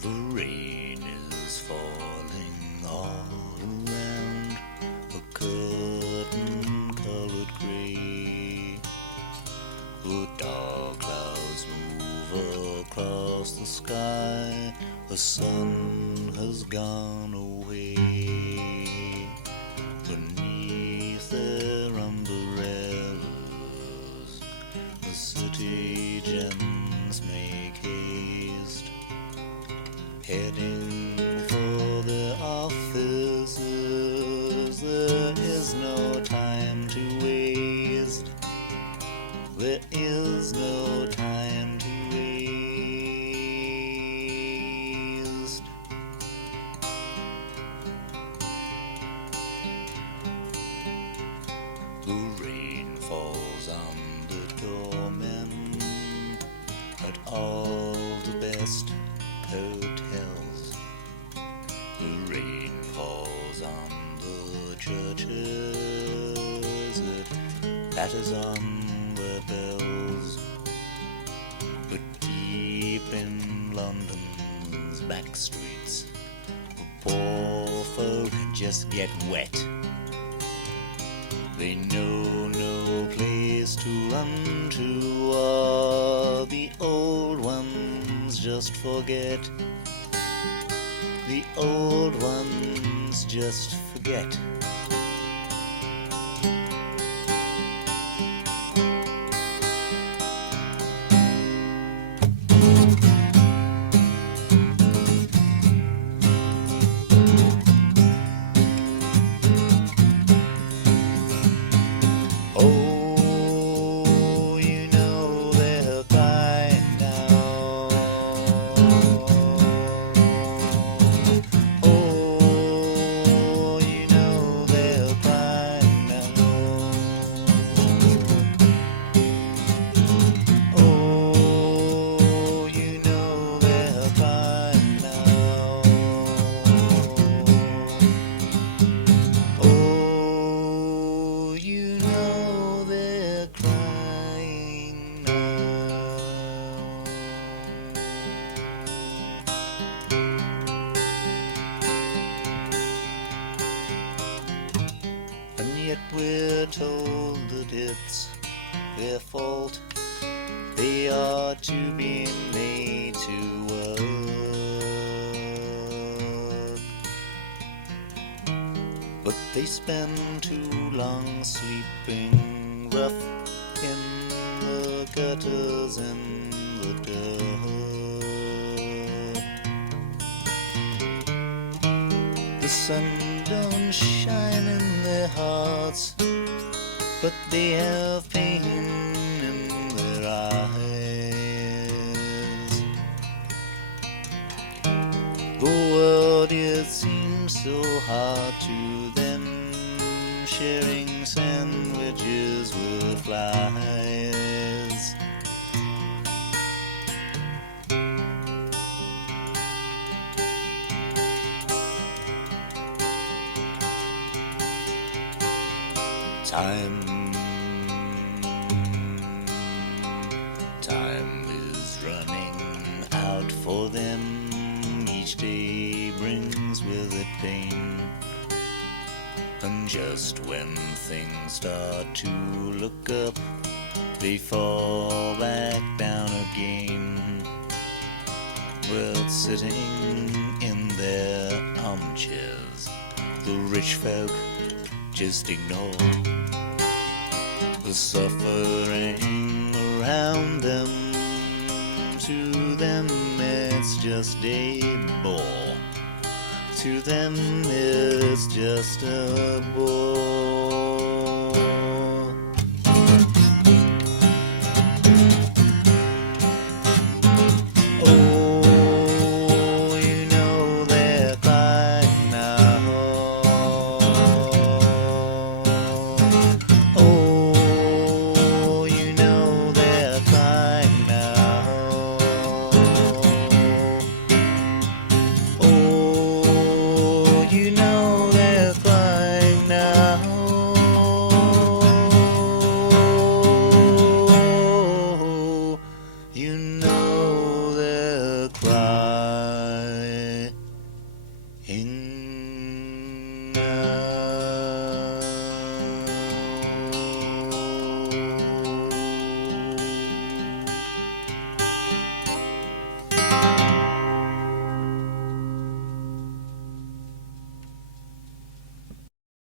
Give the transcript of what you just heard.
The rain is falling all around, a curtain-colored grey. The dark clouds move across the sky, the sun has gone away. Beneath their umbrellas, the city gents make haste, heading for their offices. There is no time to waste. There is no time to waste. The rain falls on the doormen at all the best hotels. The rain falls on the churches, it batters on their bells. But deep in London's back streets, the poor folk just get wet. They know no place to run to, or the old ones just forget. The old ones just forget. Oh, you know they're crying now. Oh, you know they're crying now. Oh, you know they're crying now. Oh, you know they're crying now. And yet we're told that it's their fault. They are to be made to work, but they spend too long sleeping rough in the gutters and the dirt. The sun don't shine in their hearts, but they have pain in their eyes. The world, it seems so hard to them, sharing sandwiches with flies. Time is running out for them. Each day brings with it pain. And just when things start to look up, they fall back down again. Well, sitting in their armchairs, the rich folk just ignore the suffering around them. To them it's just a bore. To them it's just a bore.